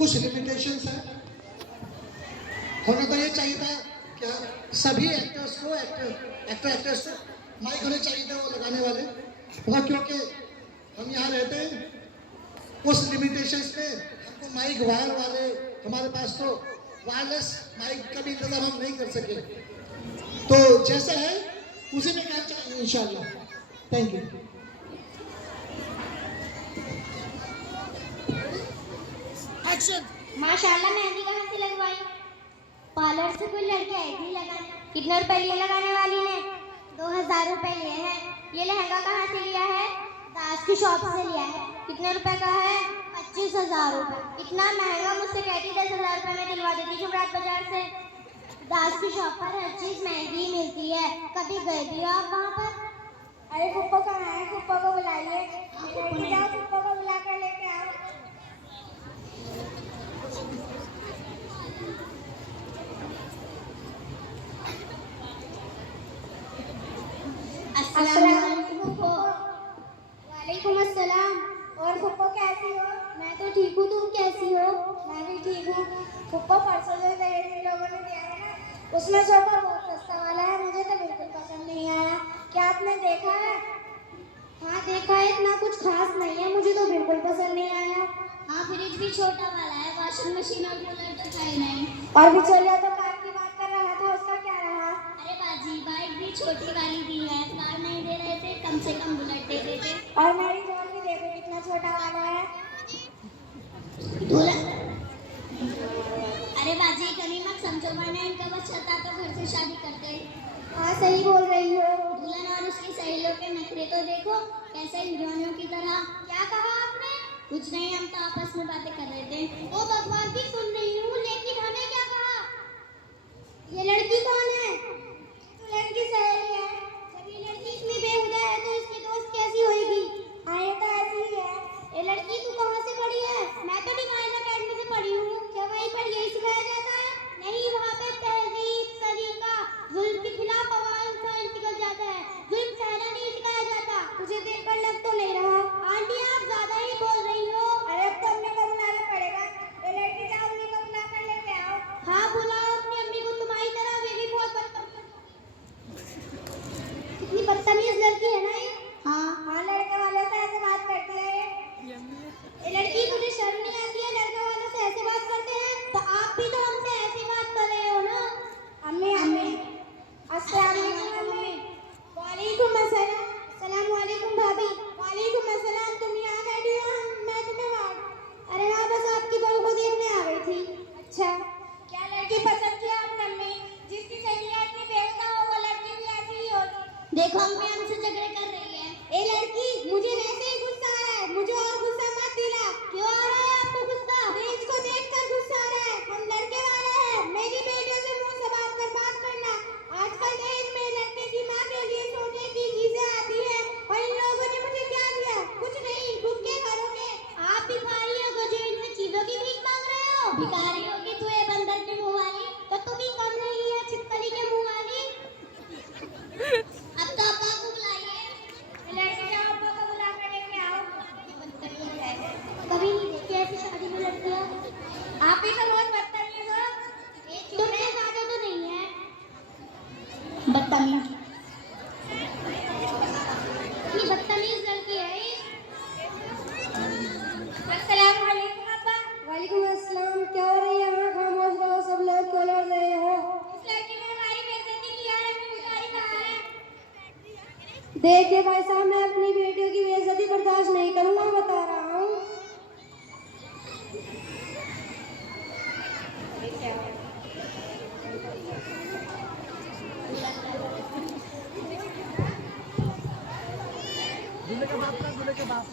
कुछ लिमिटेशंस है। होना तो ये चाहिए था क्या सभी एक्टर्स को एक्ट्रेस को माइक होने चाहिए था वो लगाने वाले, मगर क्योंकि हम यहाँ रहते हैं उस लिमिटेशंस में हमको माइक वायर वाले हमारे पास तो वायरलेस माइक का भी इंतजाम हम नहीं कर सके, तो जैसा है उसी में काम चलेंगे इंशाल्लाह। Thank you. एक्शन। माशाल्लाह मेहंदी कहाँ से लगवाई? पार्लर से कोई लड़की आई थी लगाने। कितने रुपए लिए लगाने वाली ने? 2000 रुपए लिए हैं। ये लहंगा कहाँ से लिया है? दास की शॉप से लिया है। कितने रुपए का है? 25,000 रुपए। इतना महंगा मुझसे कहती 10,000 रुपए में दिलवा देती जुमरात बाजार से। दास की शॉप पर हर चीज महंगी मिलती है। कभी गए भी हो आप वहाँ पर? अरे फुप्पो कहाँ है? फुप्पो को बुलाइए। जाओ फुप्पो को बुला कर लेके आओ। वालेकुम अस्सलाम। और फुप्पो कैसी हो? मैं तो ठीक हूँ, तुम कैसी हो? मैं भी ठीक हूँ। फुप्पो परसों जो दहेज में लोगों ने दिया है ना, उसमें सोफा बहुत सस्ता वाला है, मुझे तो बिल्कुल पसंद नहीं आया। क्या आपने देखा है? हाँ देखा है, इतना कुछ खास नहीं है, मुझे तो बिल्कुल पसंद नहीं आया। हाँ फ्रिज भी छोटा वाला है, वॉशिंग मशीन और कूलर तो है नहीं। और बिचौलिया तो कार की बात कर रहा था, उसका क्या रहा? अरे बाजी बाइक भी छोटी वाली दी है, कार नहीं दे रहे थे, कम से कम बुलेट दे देते। और मेरी जोन भी देखो कितना छोटा वाला है। अरे बाजी कभी मत समझो, वरना इनका बस चलता तो घर से शादी करते। हाँ सही बोल रही हो। दुल्हन और उसकी सहेलियों के नखरे तो देखो, कैसे हिरोइनों की तरह। क्या कहा आपने? कुछ नहीं, हम तो आपस में बातें कर रहे थे। वो बकवास भी सुन रही हूँ, लेकिन हमें क्या कहा? ये लड़की कौन है? तो लड़की सहेली है। जब ये लड़की इतनी बेहुदा है तो इसकी दोस्त कैसी होगी? हाँ ये तो ऐसी ही है। ये लड़की तू कहाँ से पढ़ी है? मैं तो डिवाइन अकेडमी से पढ़ी हूँ। क्या वहीं पर यही सिखाया जाता है? नहीं, वहाँ पे तहजीब, सलीका, जुल्म के खिलाफ आवाज निकल जाता है। जुल्म सहना नहीं सिखाया जाता। तुझे देखकर लग तो नहीं रहा। आंटी आप ज्यादा ही बोल रही हो। अरे अब तो अम्मी को बुलाना पड़ेगा। ये लड़की जाओ अम्मी को बुला कर लेके आओ। हाँ बुलाओ अपनी अम्मी को, तुम्हारी तरह वे भी बहुत कितनी बदतमीज लड़की है ना ये। हाँ लड़के वालों से ऐसे बात करती है ये लड़की, तुझे शर्म नहीं आती है? लड़के वालों से ऐसे बात करते हैं तो आप भी तो हमसे ऐसी बात कर रहे हो ना। अम्मी अम्मी अस्सलाम वालेकुम अम्मी। वालेकुम अस्सलाम। अस्सलाम वालेकुम भाभी। वालेकुम अस्सलाम। तुम यहाँ बैठी हो, मैं तुम्हें मार। अरे हाँ बस आपकी बहू को देखने आ गई थी। अच्छा क्या लड़की पसंद किया आपने अम्मी? जिसकी सहेलियां इतनी बेवकूफ हो वो लड़की भी ऐसी ही होगी। देखो अम्मी हमसे झगड़े कर रही है। ए लड़की, मुझे वैसे ही गुस्सा आ रहा है, मुझे और गुस्सा मत दिला। क्यों आ रहा है आपको गुस्सा? दहेज को देखकर गुस्सा आ रहा है। हम लड़के वाले हैं, मेरी बेटियों से मुंह से बात करना। आजकल दहेज में लड़के की माँ के लिए सोने की चीजें आती है, और इन लोगों ने मुझे क्या दिया? कुछ नहीं, भूखे मरोगे। आप भिखारी हो जो इनसे चीजों की भीख मांग रहे हो। भिखारी होगी तू ये बंदर की मुंह वाली। तो तुम भी कम नहीं है छिपकली के मुंह वाली। अब तो अब्बा को बुलाइए। लड़के जाओ, अब्बा को बुला कर लेके आओ। कभी नहीं देखी ऐसी शादी में लड़कियां। आप ही तो बहुत बदतमीज हो। तुमसे ज्यादा तो नहीं है। बदतमीज इतनी बदतमीज लड़की है ये। अस्सलाम वालेकुम अब्बा। वालेकुम अस्सलाम। क्या हो रही है यहाँ? खामोश रहो सब लोग, क्यों लड़ रहे हो? इस लड़की ने हमारी बेइज्जती की यार, अम्मी भिखारी कहाँ है? देखिए भाई साहब, मैं अपनी बेटियों की बेइज्जती बर्दाश्त नहीं करूंगा, बता रहा हूँ।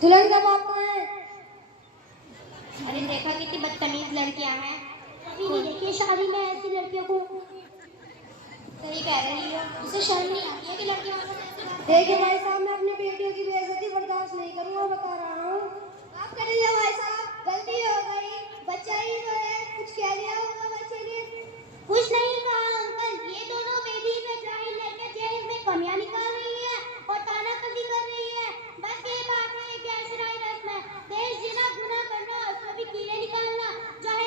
दुल्हन का बाप कहाँ है? अरे देखा कितनी बदतमीज लड़कियां हैं। कभी नहीं देखी शादी में ऐसी लड़कियों को। सही कह रही हो, उसे शर्म नहीं आती है कि लड़कियों वालों से ऐसी बात। देखिए भाई साहब, मैं अपनी बेटियों की बेइज्जती बर्दाश्त नहीं करूंगा, बता रहा हूँ। आप करिए भाई साहब, गलती हो गई। बच्चा ही तो है, कुछ कह दिया होगा बच्चे ने। कुछ नहीं कहा अंकल, ये दोनों बेबी में जाहिल लड़के जेल में कमियां निकाल रही है और तानाकसी कर रही है। बस ये बात है कि अशराई रस्म है, देश जिना गुनाह करना, उसमें भी कीड़े निकालना। जाहिल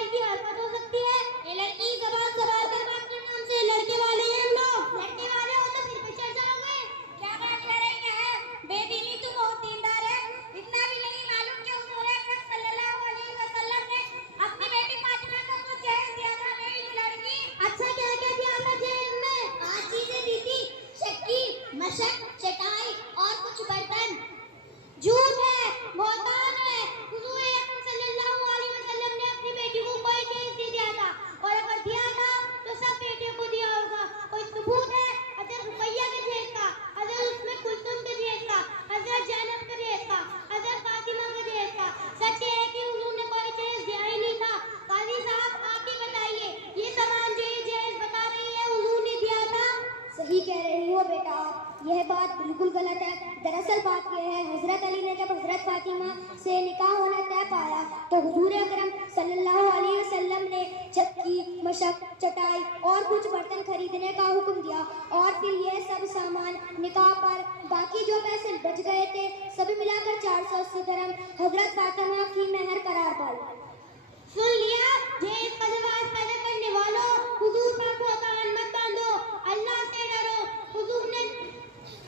हजरत फातिमा से निकाह होना तय पाया तो हुजूर अकरम सल्लल्लाहु अलैहि वसल्लम ने चक्की, मशक, चटाई और कुछ बर्तन खरीदने का हुक्म दिया और फिर यह सब सामान निकाह पर, बाकी जो पैसे बच गए थे सभी मिलाकर 480 दिरहम हजरत फातिमा की मेहर करार पाई। सुन लिया, जेब का जवाब पैदा करने वालों, हुजूर पर खोतान मत बांधो, अल्लाह से डरो।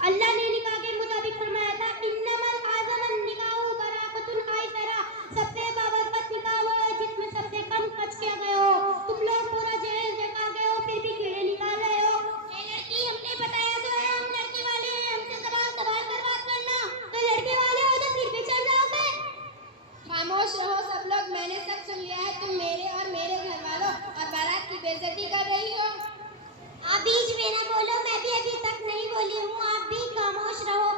अल्लाह ने निकाह के मुताबिक फरमाया था, इन्नमल आज़मन निकाहु बराकतुन आइतरा, सबसे बाबरकत निकाह वो है जिसमें सबसे कम खर्च किया गया हो। तुम लोग पूरा जहेज देखा गए हो फिर भी कीड़े निकाल रहे हो। ये लड़की हमने बताया तो है, हम लड़की वाले हैं, हमसे सवाल कर बात करना। तो लड़के वाले हो तो फिर भी चल जाओगे। खामोश रहो सब लोग, मैंने सब सुन लिया है। तुम मेरे और मेरे घर वालों और बारात की बेइज्जती कर रही हो। आप बीच में ना बोलो, मैं भी अभी तक नहीं बोली हूँ, आप भी खामोश रहो।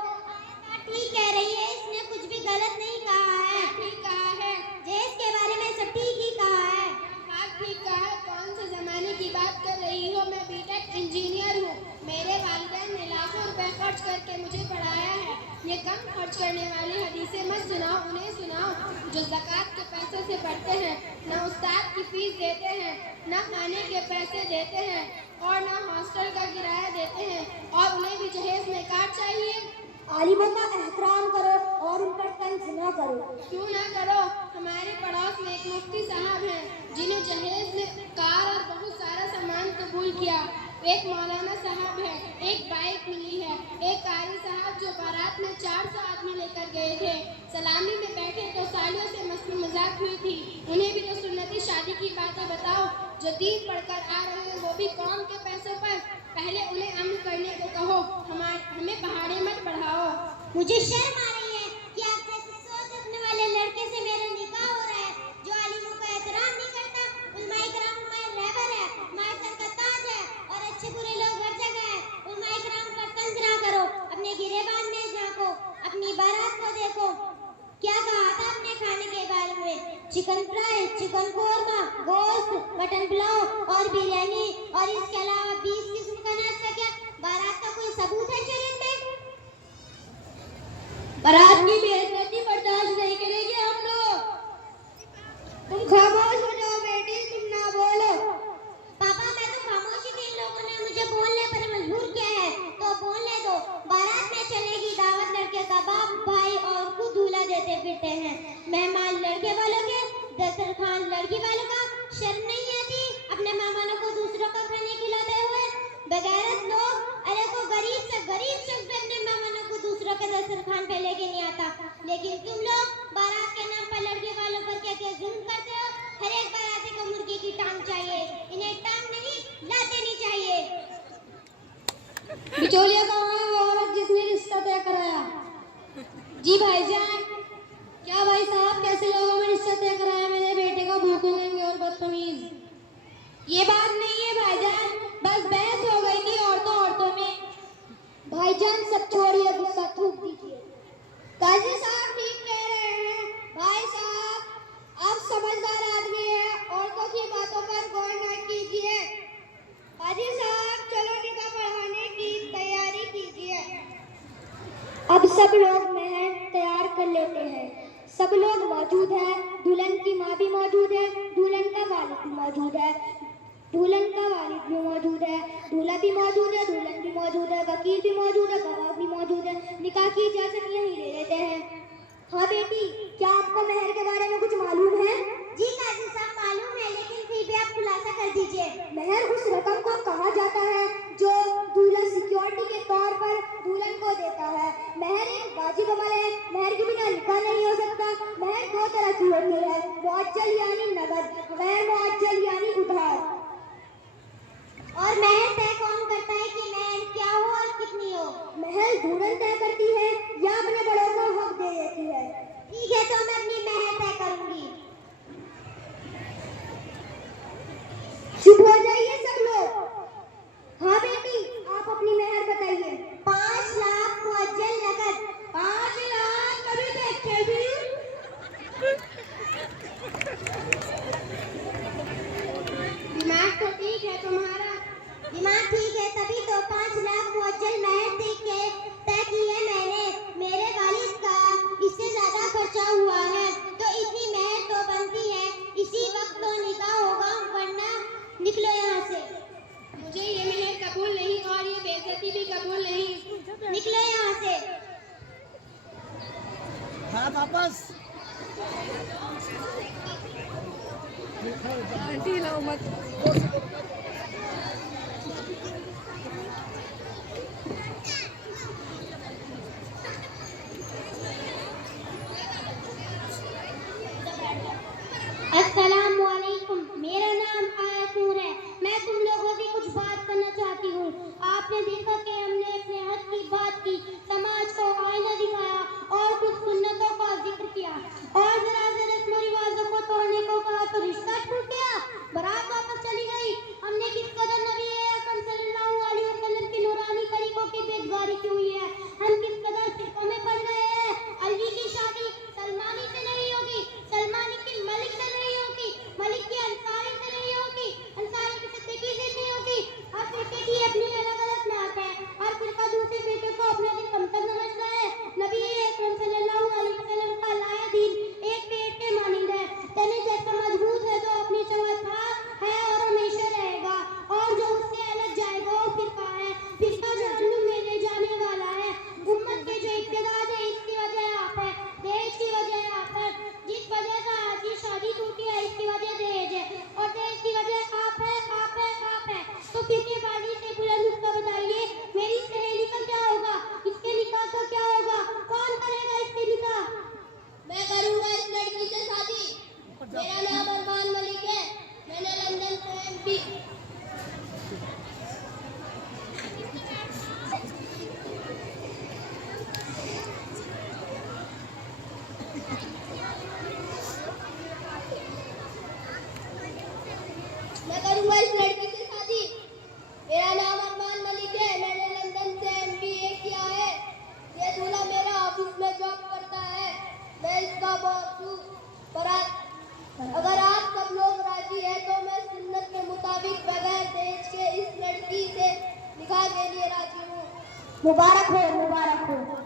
ठीक कह रही है, इसने कुछ भी गलत नहीं कहा है। ठीक कहा है, जेस के बारे में सब ठीक ही कहा है। हाँ ठीक कहा है। कौन से जमाने की बात कर रही हो? मैं बीटेक इंजीनियर हूँ। मेरे वालिदैन ने लाखों रुपए खर्च करके मुझे पढ़ाया है। ये कम खर्च करने वाली हदीसें मत सुनाओ, उन्हें सुनाओ जो ज़कात के पैसे से पढ़ते हैं, न उस्ताद की फीस देते हैं, न खाने के पैसे देते हैं और न हॉस्टल का किराया देते हैं, और उन्हें भी जहेज में काट चाहिए। आलिमों का एहतराम करो और उन पर तंज न करो। क्यों ना करो? हमारे पड़ोस में एक मुफ्ती साहब हैं जिन्हें जहेज में कार और बहुत सारा सामान कबूल किया। एक मौलाना साहब है, एक बाइक मिली है, एक कारी साहब जो बारात में 400 आदमी लेकर गए थे। सलामी में बैठे तो सालियों से मस्ती मजाक हुई थी। उन्हें भी तो सुन्नती शादी की बातें बताओ। जो दीन पढ़कर आ रहे हैं वो भी कौम के पैसों पर। पहले उन्हें अमल करने को कहो, हमें पहाड़े मत बढ़ाओ। मुझे शर्म आ रही है कि आप जैसे सोच रखने वाले लड़के से मेरा निकाह हो रहा है, जो आलिमों का एहतराम नहीं करता। उलमाए किराम हमारे रहबर है, हमारे सर का ताज है और अच्छे बुरे लोग हर जगह है। उलमाए किराम पर तंज ना करो, अपने गिरेबान में झांको, अपनी बारात को देखो। क्या कहा था अपने खाने के बारे में? चिकन फ्राई, चिकन कोरमा, गोश्त, मटन पुलाव और बिरयानी, और इसके अलावा 20 किस्म का नाश्ता। क्या बारात का कोई सबूत है शरीयत में? बारात की बेइज्जती बर्दाश्त नहीं करेंगे हम लोग। तुम खामोश हो जाओ बेटी, तुम ना बोलो। पापा, मैं तो खामोशी थी, इन लोगों ने मुझे बोलने पर मजबूर किया है, तो बोलने दो। बारात में चलेगी दावत, लड़के का बाप, भाई और खुद दूल्हा देते फिरते हैं। मेहमान लड़के वालों के, दस्तरखान लड़की वालों का। शर्म नहीं आती अपने मेहमानों को दूसरों का खाने खिलाते हुए? बेगैरत लोग, अरे को गरीब से गरीब शख्स भी अपने मेहमानों को दूसरों के दस्तरखान पे लेके नहीं आता। लेकिन तुम लोग बारात के नाम पर लड़के वालों पर क्या जुल्म करते हो। हर एक बाराती को मुर्गी की टांग चाहिए, इन्हें टांग नहीं ला देनी चाहिए। बिचौलिया कहाँ है वो औरत जिसने रिश्ता तय कराया? जी भाईजान। क्या भाई साहब, कैसे लोगों में रिश्ता तय कराया मेरे बेटे का? भूखेंगे और बदतमीज। ये बात नहीं है भाईजान, बस बहस हो गई थी औरतों में। भाईजान सब छोड़िए, गुस्सा थूक दीजिए। काजी साहब ठीक कह रहे हैं। भाई साहब आप समझदार आदमी हैं, औरतों की बातों पर गौर न कीजिए। काजी साहब चलो निकाह पढ़ाने की तैयारी कीजिए। अब सब लोग मेहर तैयार कर लेते हैं। सब लोग मौजूद हैं, दुल्हन की माँ भी मौजूद है, दुल्हन का वालिद भी मौजूद है, दुल्हन का वालिद भी मौजूद है, दूल्हा भी मौजूद है, दुल्हन भी मौजूद है, वकील भी मौजूद है, गवाह भी मौजूद है। निकाह की इजाजत यहीं ले लेते हैं। हाँ बेटी, क्या आपको मेहर के बारे में कुछ मालूम है? जी काजी साहब, मालूम है, लेकिन फिर भी आप खुलासा कर दीजिए। मेहर उस रकम को कहा जाता है जो दूल्हा सिक्योरिटी के तौर पर दुल्हन को देता है। मेहर एक वाजिब अमल है, मेहर के बिना निकाह नहीं हो सकता। मेहर दो तरह की होती है, मुअज्जल यानी नगद, गैर मुअज्जल यानी उधार। और मेहर तय कौन करता है कि मेहर क्या हो और कितनी हो? मेहर दुल्हन तय करती है या अपने बड़ों को हक दे देती है। ठीक है, तो मैं अपनी मेहर तय करूंगी। चुप हो जाइए सब लोग। हाँ बेटी, आप अपनी मेहर बताइए। 5 लाख मुअज्जल नकद। 5 लाख? कभी देखे भी? दिमाग तो ठीक है तुम्हारा। दिमाग ठीक है, तभी तो 5 लाख मुअज्जल मेहर तय की है मैंने। मेरे वालिद हाथ वापस। अस्सलामुअलैकुम, मेरा नाम आयत नूर है। मैं तुम लोगों से कुछ बात करना चाहती हूँ। आपने देखा कि हमने अपने हक की बात की, समाज को आईना दिखाया और कुछ सुन्नतों का जिक्र किया और जरा से रस्म रिवाजों को तोड़ने को कहा तो रिश्ता टूट गया, बारात वापस चली गई। हमने किस कदर नबी अकरम सल्लल्लाहु अलैहि वसल्लम की नूरानी तरीकों की बेगवारी की हुई है। हम किस कदर फिक्रों में पड़ गए हैं। अली की शादी सलमानी से नहीं होगी, सलमानी की मलिक से नहीं होगी, मलिक की अंसारी से नहीं होगी, अंसारी की सिद्दीकी से नहीं होगी। हर फिरके की अपनी अलग अलग नाक है, हर फिरका दूसरे फिरके को अपने से कमतर समझता है। नबी अकरम सल्लल्लाहु अलैहि वसल्लम का लाया दीन एक पेड़ के मानिंद है, तने जैसा मजबूत है जो अपनी जगह था, है और हमेशा रहेगा, और जो उससे अलग जाएगा वो फिरका है, फिरका जहन्नुम में ले जाने वाला है। उम्मत के जो इब्तिदाद है इसकी वजह आप है, दहेज की वजह आप है। जिस वजह से आज ये शादी टूटी है इसकी वजह दहेज है, और दहेज की वजह आप है, आप है, आप है। तो फिरकेबाजी से बुलंद उसका बताइए, मेरी सहेली का क्या होगा, इसके निकाह का क्या होगा, कौन करेगा इसके निकाह? मैं करूंगा इस लड़की से शादी। मेरा नाम अरमान मलिक है, मैंने लंदन से एमपी। मैं करूंगा इस लड़की से शादी। मेरा नाम अरमान मलिक है, मैंने लंदन से एमबीए किया है। ये दूल्हा मेरा ऑफिस में जॉब करता है, मैं इसका बॉस हूँ। अगर आप सब लोग राजी हैं तो मैं सुन्नत के मुताबिक बगैर दहेज के इस लड़की से निकाह के लिए राजी हूँ। मुबारक हो, मुबारक हो।